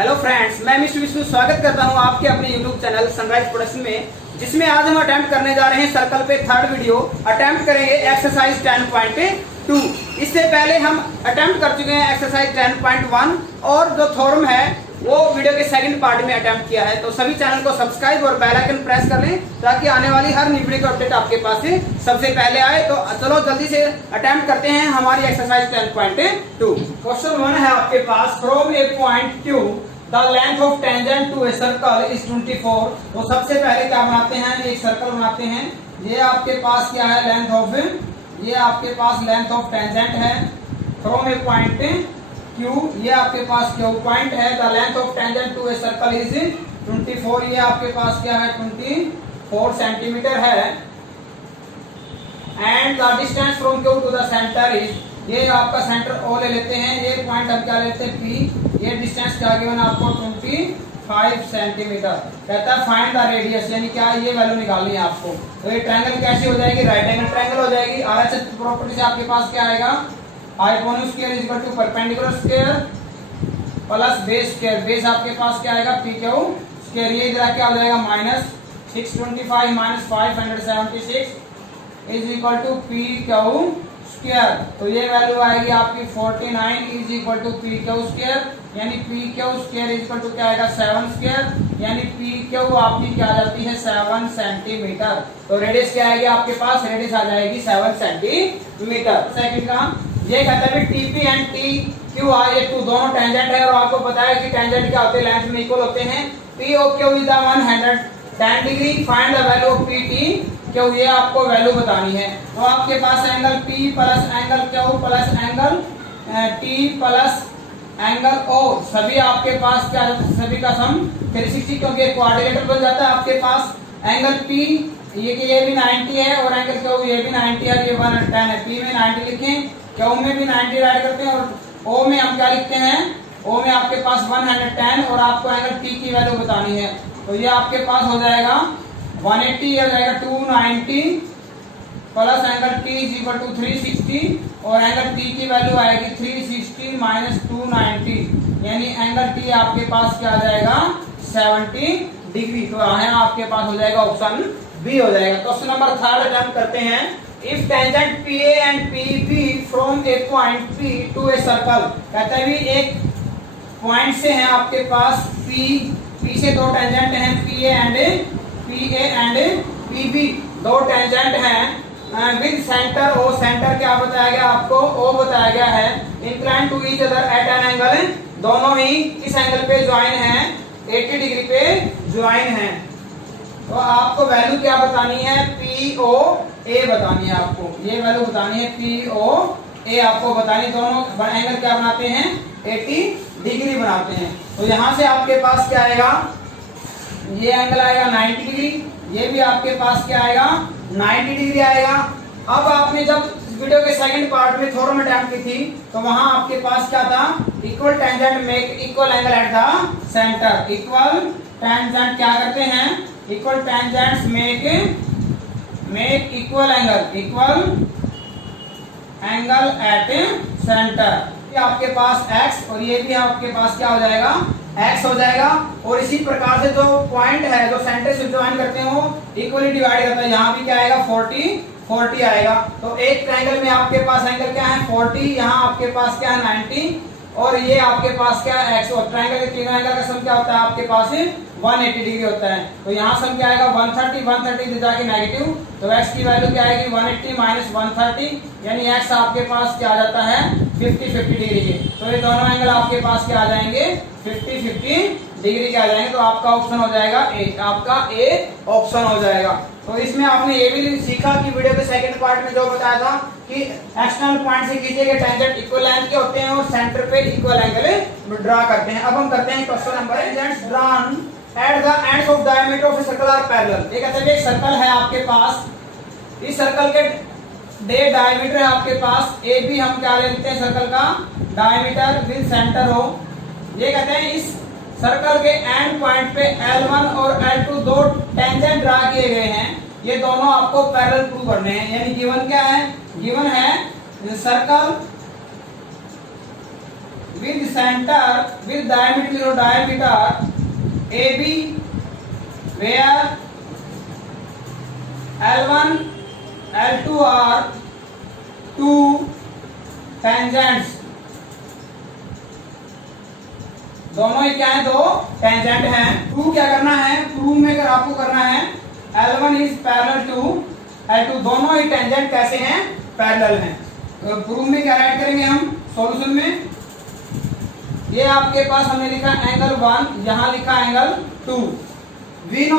Hello friends, मैं mister Vishnu स्वागत करता हूं आपके अपने यूट्यूब चैनल सनराइज प्रोडक्शन में, जिसमें आज हम अटेम्प्ट करने जा रहे हैं सर्कल पे थर्ड वीडियो। अटेम्प्ट करेंगे एक्सरसाइज 10.2। इससे पहले हम अटेम्प्ट कर चुके हैं एक्सरसाइज 10.1 और जो थ्योरम है वो वीडियो के सेकंड पार्ट में अटेम्प्ट किया है। तो सभी चैनल को सब्सक्राइब और बेल आइकन प्रेस कर लें ताकि आने वाली हर न्यू वीडियो का अपडेट आपके पास से सबसे पहले आए। तो चलो जल्दी से अटेम्प्ट करते हैं हमारी एक्सरसाइज 10.2। क्वेश्चन 1 है आपके पास, from a point Q the length of tangent to a circle is 24। तो सबसे पहले क्या बनाते हैं, एक सर्कल बनाते हैं। ये आपके पास क्या है, लेंथ ऑफ, ये आपके पास लेंथ ऑफ टेंजेंट है फ्रॉम ए पॉइंट Q, ये आपके पास Q पॉइंट है। The length of tangent to a circle is 24, ये आपके पास क्या है 24 सेंटीमीटर है। And the distance from Q to the centre is, ये आपका सेंटर O ले लेते हैं, ये पॉइंट हम क्या लेते हैं P, ये डिस्टेंस क्या गिवन आपको 25 सेंटीमीटर। कहता है फाइंड द रेडियस, यानी क्या ये वैल्यू निकालनी है आपको। तो ये ट्रायंगल कैसी हो जाएगी, राइट एंगल ट्रायंगल हो जाएगी। RHS प्रॉपर्टी से आपके पास क्या आएगा, hypotenuse square is equal to perpendicular square plus base square. Base आपके पास क्या आएगा PQ स्क्वायर, ये इधर क्या हो जाएगा minus 625 minus 576 is equal to PQ square. तो ये वैल्यू आएगी आपकी 49 is equal to PQ square, यानी PQ square is equal to क्या आएगा 7 स्क्वायर, यानी PQ आपकी क्या आ जाती है 7 सेंटीमीटर। तो रेडियस क्या आएगी आपके पास, रेडियस आ जाएगी 7 सेंटीमीटर। सेकंड का ये कहता है TP एंड TQ ये टू दोनों टेंजेंट है और आपको पता है कि टेंजेंट क्या होते हैं, लेंथ में इक्वल होते हैं। POQ is the 110 degree, find the value of PT क्यों, ये आपको वैल्यू बतानी है। तो आपके पास angle P plus angle Q plus angle T plus angle O, सभी आपके पास क्या, सभी का सम 360, क्योंकि क्वाड्रिलेटरल बन जाता है आपके पास। एंगल P ये भी 90 है और एंगल Q ये भी 90 है, ये 110 है। P में 90 लिखें, Q में भी 90 राइट करते हैं और O में हम क्या लिखते हैं, O में आपके पास 110 और आपको एंगल T की वैल्यू बतानी है। तो ये आपके पास हो जाएगा 180, हो जाएगा 290 plus angle T is equal to 360 और एंगल T की वैल्यू आएगी 360 माइनस 290, यानी एंगल T आपके पास क्या आ जाएगा 70 डिग्री। तो यहाँ आपके पास हो जाएगा ऑप्शन बी हो जाएगा। क्वेश्चन नंबर 3 अटेम्प्ट करते हैं। If tangent PA and PB from a point P to a circle, कहता है भी एक पॉइंट से है आपके पास P से दो टेंजेंट हैं PA एंड PB, दो टेंजेंट हैं विद सेंटर O, सेंटर क्या बताया गया आपको, O बताया गया है। Incline to each other at an angle, दोनों ही किस एंगल पे ज्वाइन हैं, 80 डिग्री पे ज्वाइन हैं। तो आपको वैल्यू क्या बतानी है, POA बतानी है आपको, ये वैल्यू बतानी है POA आपको बतानी। दोनों एंगल क्या बनाते हैं 80 डिग्री बनाते हैं। तो यहाँ से आपके पास क्या आएगा, ये एंगल आएगा 90 डिग्री, ये भी आपके पास क्या आएगा 90 डिग्री आएगा। अब आपने जब वीडियो के सेकंड पार्ट में थ्योरम अटेम्प्ट की थी तो वहां आपके पास क्या था, equal tangent make equal angle at the centre. Equal tangent क्या करते हैं, equal tangents make equal angle at centre. ये आपके पास x और ये भी आपके पास क्या हो जाएगा x हो जाएगा। और इसी प्रकार से जो पॉइंट है जो सेंटर से ज्वाइन करते हैं वो इक्वली डिवाइड करता है, यहाँ भी क्या आएगा 40 आएगा। तो एक ट्रायंगल में आपके पास एंगल क्या है 40, यहाँ आपके पास क्या है 90 और ये आपके पास क्या है x। और ट्रायंगल के तीनों एंगल का सम क्या होता है आपके पास 180 डिग्री होता है। तो यहाँ सम क्या आएगा 130 जाके नेगेटिव, तो x की वैल्यू क्या आएगी 180 माइनस 130, यानी x आपके पास क्या आ जाता है 50 डिग्री के। तो ये दोनों एंगल आपके पास क्या आ जाएंगे 50 डिग्री के आ जाएंगे। तो आपका ऑप्शन हो जाएगा ए, आपका ए ऑप्शन हो जाएगा। तो इसमें आपने ये भी सीखा कि वीडियो के सेकंड पार्ट में जो बताया था कि एक्सटर्नल पॉइंट से खींचे गए टेंजेंट इक्वल लेंथ के होते हैं और सेंटर पे इक्वल एंगल ड्रा करते हैं। अब हम करते हैं question number, tangents drawn at the ends of diameter of a circle are parallel. ये कहते हैं एक सर्कल है आपके पास, इस सर्कल के डायमीटर है आपके पास AB, हम क्या लेते हैं सर्कल का डायमीटर विद सेंटर हो। ये कहते हैं इस सर्कल के एंड पॉइंट पे L1 और L2 दो टेंजेंट ड्रा किए गए हैं, ये दोनों आपको पैरेलल प्रूव करने हैं। यानी गिवन क्या है, गिवन है circle with center with diameter AB where L1 L2 are two tangents, दोनों ही क्या है, दो टेंजेंट हैं। प्रूव क्या करना है, प्रूव में अगर आपको करना है L1 is parallel to L2, दोनों ही टेंजेंट कैसे हैं, पैरेलल हैं। तो प्रूव में क्या राइट करेंगे हम सॉल्यूशन में, ये आपके पास हमने लिखा एंगल 1, यहां लिखा angle 2। We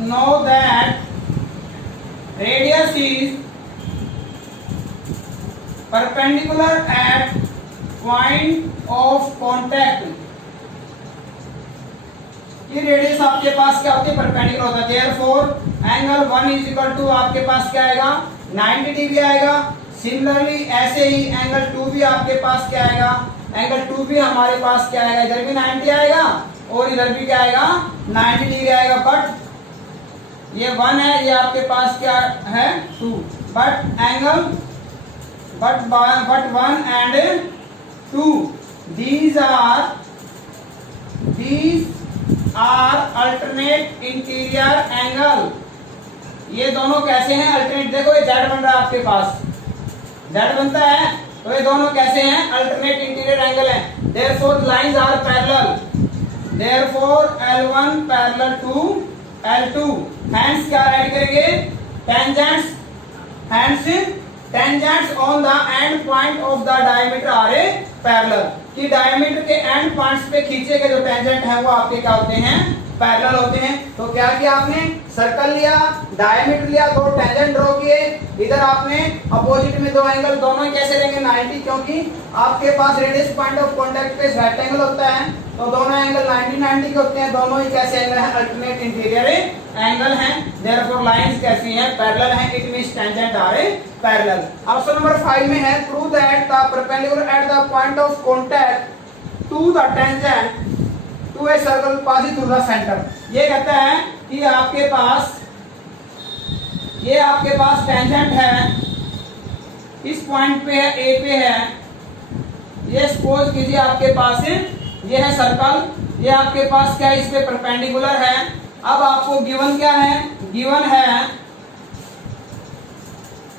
know that radius is perpendicular at point of contact. ये रेडियस आपके पास क्या होती है, परपेंडिकुलर होता है। Therefore angle 1 is equal to आपके पास क्या आएगा, 90 डिग्री आएगा। सिमिलरली ऐसे ही एंगल 2 भी आपके पास क्या आएगा, एंगल 2 भी हमारे पास क्या आएगा, इधर भी 90 आएगा और इधर भी क्या आएगा, 90 डिग्री आएगा। बट ये 1 है, ये आपके पास क्या है, 2। But angle but 1 and 2 these are alternate interior angle। ये दोनों कैसे हैं, अल्टरनेट। देखो ये Z बन रहा है आपके पास, Z बनता है, तो ये दोनों कैसे हैं, अल्टरनेट इंटीरियर एंगल हैं। therefore lines are parallel, therefore L1 parallel to L2। hence क्या राइट करेंगे, tangents on the end point of the diameter are parallel, कि डायमीटर के एंड पॉइंट्स पे खींचे गए जो टेंजेंट हैं वो आपके क्या होते हैं, पैरेलल होते हैं। तो क्या किया आपने, सर्कल लिया, डायमीटर लिया, दो टेंजेंट ड्रॉ किए, इधर आपने अपोजिट में दो एंगल, दोनों कैसे रहेंगे 90, क्योंकि आपके पास रेडियस पॉइंट ऑफ कांटेक्ट पे राइट एंगल होता है, तो दोनों एंगल 90 के होते हैं। दोनों ही कैसे एंगल हैं, अल्टरनेट इंटीरियर एंगल हैं। देयरफॉर लाइंस कैसी हैं, पैरेलल हैं। It means tangent are parallel. Option number 5 में है prove that the perpendicular at the point of contact to the tangent to a circle passing through the centre. ये कहता है कि आपके पास टेंजेंट है, इस पॉइंट पे है, ए पे है। ये सपोज कीजिए आपके पास ये है सर्कल, ये आपके पास क्या है, इस पे परपेंडिकुलर है। अब आपको गिवन क्या है, गिवन है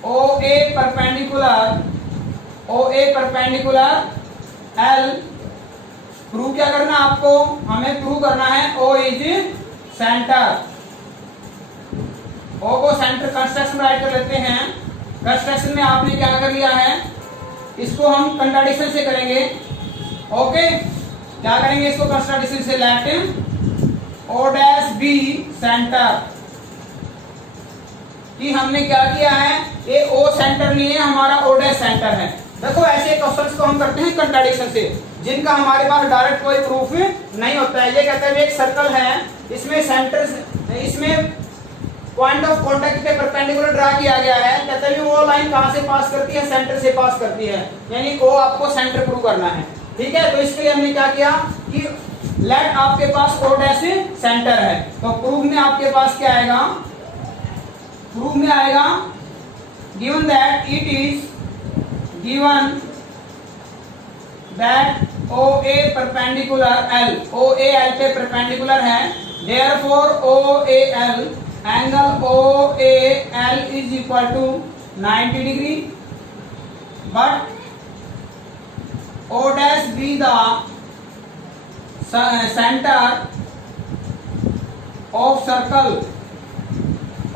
OA परपेंडिकुलर L। प्रूव क्या करना आपको, हमें प्रूव करना है O इज सेंटर। O को सेंटर कंस्ट्रक्शन राइट कर लेते हैं। कंस्ट्रक्शन में आपने क्या कर लिया है, इसको हम कंट्राडिक्शन से करेंगे। ओके, क्या करेंगे इसको कंट्राडिक्शन से, लेट O' बी सेंटर। कि हमने क्या किया है, ये O सेंटर नहीं है, हमारा O' सेंटर है। देखो ऐसे क्वेश्चंस को हम करते हैं कंट्राडिक्शन से, जिनका हमारे पास डायरेक्ट कोई प्रूफ नहीं होता है। ये कहते हैं एक सर्कल है, इसमें सेंटर, इसमें पॉइंट ऑफ कांटेक्ट पे परपेंडिकुलर ड्रा किया गया है। कहते हैं वो लाइन कहां से पास करती है, सेंटर से पास करती है, यानी O आपको सेंटर प्रूव करना है। ठीक है, तो इसके लिए हमने क्या किया कि लेट आपके पास O' सेंटर है, तो प्रूफ में आपके पास क्या आएगा, प्रूफ में आएगा given that it is given that OA perpendicular L, OA L पे परपेंडिकुलर है। Therefore OAL angle OAL is equal to 90 degree. But O' be the centre of circle.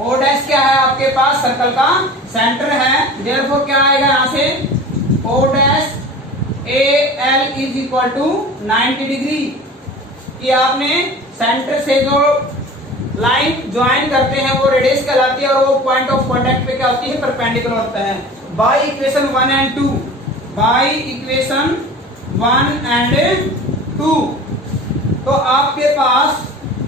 O' क्या है आपके पास, सर्कल का सेंटर है। देयरफॉर क्या आएगा यहां से, O' AL is equal to 90 degree. कि आपने सेंटर से जो लाइन ज्वाइन करते हैं वो रेडियस कहलाती है, और वो पॉइंट ऑफ कांटेक्ट पे क्या होती है, परपेंडिकुलर होता है। By equation 1 and 2, by equation 1 and 2, तो आपके पास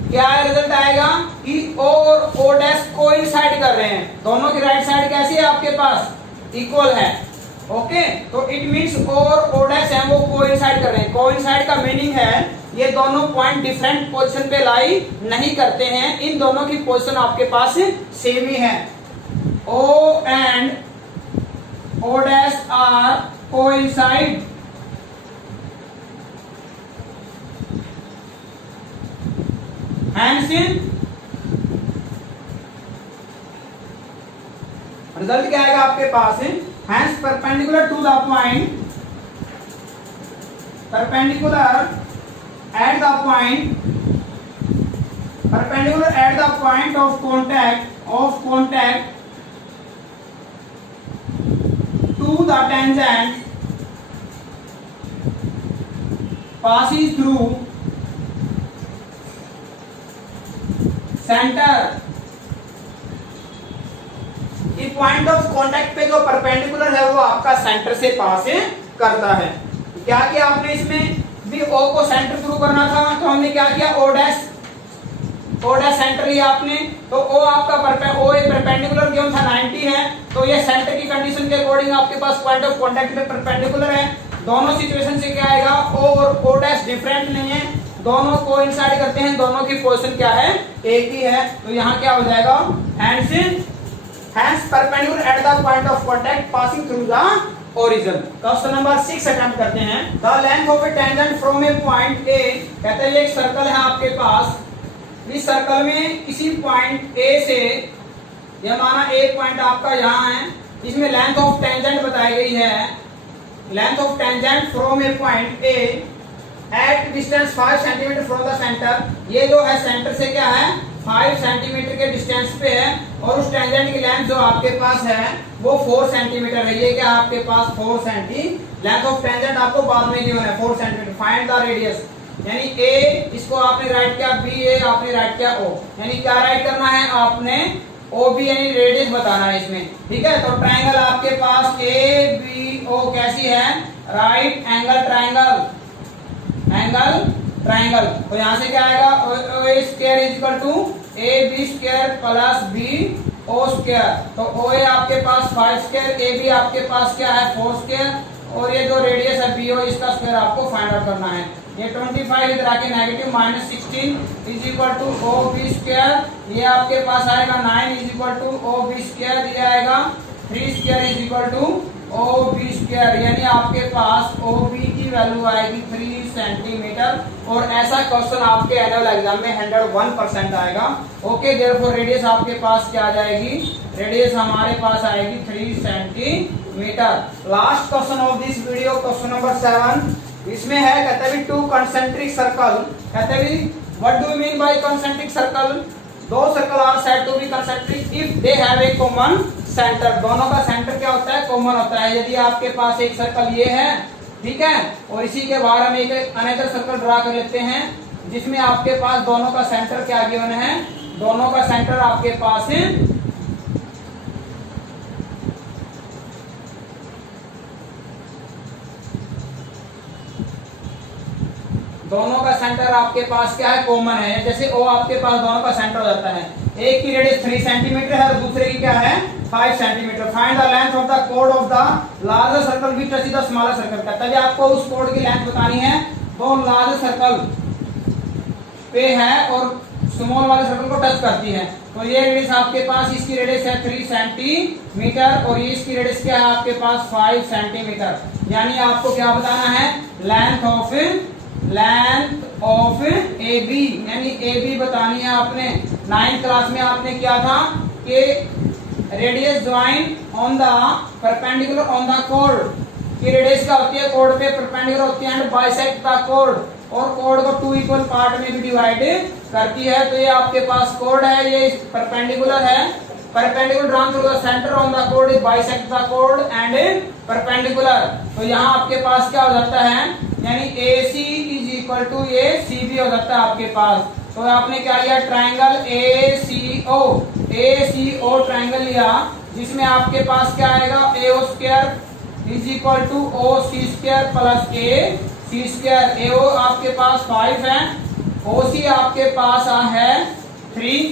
क्या रिजल्ट आएगा कि O और O' कोइंसाइड कर रहे हैं, दोनों की राइट साइड कैसी है आपके पास, इक्वल है। ओके, तो इट मींस O और O' हैं वो कोइंसाइड कर रहे हैं। कोइंसाइड का मीनिंग है ये दोनों पॉइंट डिफरेंट पोजीशन पे लाई नहीं करते हैं, इन दोनों की पोजीशन आपके पास सेम ही है। O and O' are coincide hence in result क्या आएगा आपके पास है hence perpendicular to the point perpendicular at the point of contact to the tangent passes through center। ये पॉइंट ऑफ कांटेक्ट पे जो परपेंडिकुलर है वो आपका सेंटर से पास करता है। क्या किया आपने इसमें भी O को सेंटर थ्रू करना था तो हमने क्या किया O डैश सेंटर लिया आपने तो O आपका परपेंडिकुलर क्यों था 90 है तो ये सेंटर की कंडीशन के अकॉर्डिंग आपके पास पॉइंट ऑफ कांटेक्ट पे परपेंडिकुलर है। दोनों सिचुएशन से क्या आएगा O और O डैश डिफरेंट नहीं है, दोनों कोइंसाइड करते हैं, दोनों की पोजीशन क्या है एक ही है। तो यहाँ क्या हो जाएगा hence perpendicular at the point of contact passing through the origin. Question number 6 attempt करते हैं। The length of a tangent from a point A, कहते हैं एक सर्कल है आपके पास, इस सर्कल में किसी पॉइंट ए से, यह माना एक पॉइंट आपका यहाँ है, इसमें लेंथ ऑफ टेंजेंट बताई गई है, length of tangent from a point A at distance 5 centimetre from the centre. ये जो है सेंटर से क्या है 5 सेंटीमीटर के डिस्टेंस पे है और उस टेंजेंट की लेंथ जो आपके पास है वो 4 सेंटीमीटर है। ये क्या आपके पास 4 सेंटी लेंथ ऑफ टेंजेंट आपको बाद में गिवन है 4 सेंटीमीटर। फाइंड द रेडियस, यानी ए इसको आपने राइट किया, बी ए आपने राइट किया, ओ, यानी क्या राइट करना है आपने ओ बी यानी रेडियस बताना है इसमें, ठीक है। तो ट्राइंगल आपके पास ए बी ओ कैसी है राइट एंगल ट्राइंगल। तो यहाँ से क्या आएगा O square is equal to A B square plus B O square. तो ओ ए आपके पास 5 स्क्वायर, ए बी आपके पास क्या है 4 स्क्वायर और ये जो रेडियस है बी ओ इसका स्क्वायर आपको फाइंड आउट करना है। ये 25 इधर आके negative -16 is equal to O B square. ये आपके पास आएगा 9 is equal to O B square. ये आएगा 3 square is equal to O B square, यानी आपके पास ओ बी की वैल्यू आएगी 3 सेंटीमीटर। और ऐसा क्वेश्चन आपके एनुअल एग्जाम में 101% आएगा। ओके, देयरफॉर रेडियस आपके पास क्या आ जाएगी, रेडियस हमारे पास आएगी 3 centimetre. Last question of this video, question number 7, इसमें है कहते हैं टू कंसेंट्रिक सर्कल। कहते हैं what do you mean by concentric circle? दो circle are said to be concentric if they have a common centre. दोनों का सेंटर क्या होता है कॉमन होता है। यदि आपके पास एक सर्कल ये है, ठीक है, और इसी के बाहर हम एक अनदर सर्कल ड्रा कर लेते हैं जिसमें आपके पास दोनों का सेंटर क्या गिवन है, दोनों का सेंटर आपके पास है दोनों का सेंटर आपके पास क्या है कॉमन है। जैसे ओ आपके पास दोनों का सेंटर हो जाता है, एक की रेडियस 3 सेंटीमीटर है और दूसरे की क्या है 5 centimetre. Find the length of the code of the larger circle which touch the smaller circle. कहता है आपको उस कोड की लेंथ बतानी है दो लार्जर सर्कल पे है और स्मॉल वाले सर्कल को टच करती है। तो ये रेडियस आपके पास, इसकी रेडियस है 3 सेंटीमीटर और ये इसकी रेडियस क्या है आपके पास 5 सेंटीमीटर। यानी आपको क्या बताना है लेंथ ऑफ ए बी, यानी ए बी बतानी है आपने। 9th क्लास में आपने क्या था कि radius join on the perpendicular on the code की रेडियस क्या होती है कोड पे परपेंडिकुलर होती है एंड बाइसेक्ट द कोड, और कोड को 2 इक्वल पार्ट में भी डिवाइड करती है। तो ये आपके पास कोड है, ये परपेंडिकुलर है, perpendicular drawn through the centre on the code is bisect the code and perpendicular. तो यहाँ आपके पास क्या हो जाता है, यानी AC इज इक्वल टू ये CB हो जाता है आपके पास। तो आपने क्या लिया ट्राइंगल ACO ट्राइंगल लिया जिसमें आपके पास क्या आएगा AO square is equal to OC square plus AC square. AO आपके पास 5 है, OC आपके पास है 3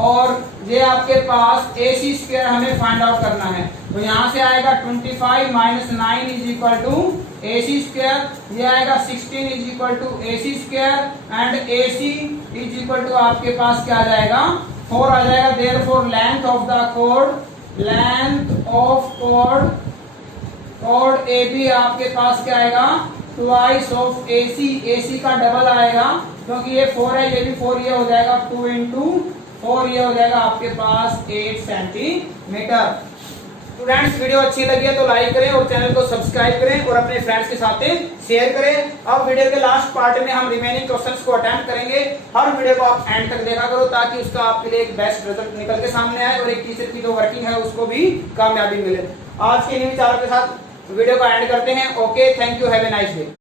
और ये आपके पास AC स्क्वायर हमें फाइंड आउट करना है। तो यहाँ से आएगा 25 - 9 is equal to AC square. ये आएगा 16 is equal to AC square and AC is equal to आपके पास क्या आ जाएगा 4 आ जाएगा। Therefore length of chord A B आपके पास क्या आएगा, ट्वाइस ऑफ ए सी, ए सी का डबल आएगा क्योंकि ये 4 है, ये भी 4, ये हो जाएगा 2 इंटू 4, ये हो जाएगा आपके पास 8 सेंटीमीटर। स्टूडेंट्स वीडियो अच्छी लगी है तो लाइक करें और चैनल को सब्सक्राइब करें और अपने फ्रेंड्स के साथ शेयर करें। अब वीडियो के लास्ट पार्ट में हम रिमेनिंग क्वेश्चंस को अटेम्प्ट करेंगे। हर वीडियो को आप एंड तक देखा करो ताकि उसका आपके लिए एक बेस्ट रिजल्ट निकल के सामने आए और एक टीचर की जो वर्किंग है उसको भी कामयाबी मिले। आज के इन विचारों के साथ वीडियो को एंड करते हैं। Okay, thank you, have a nice day.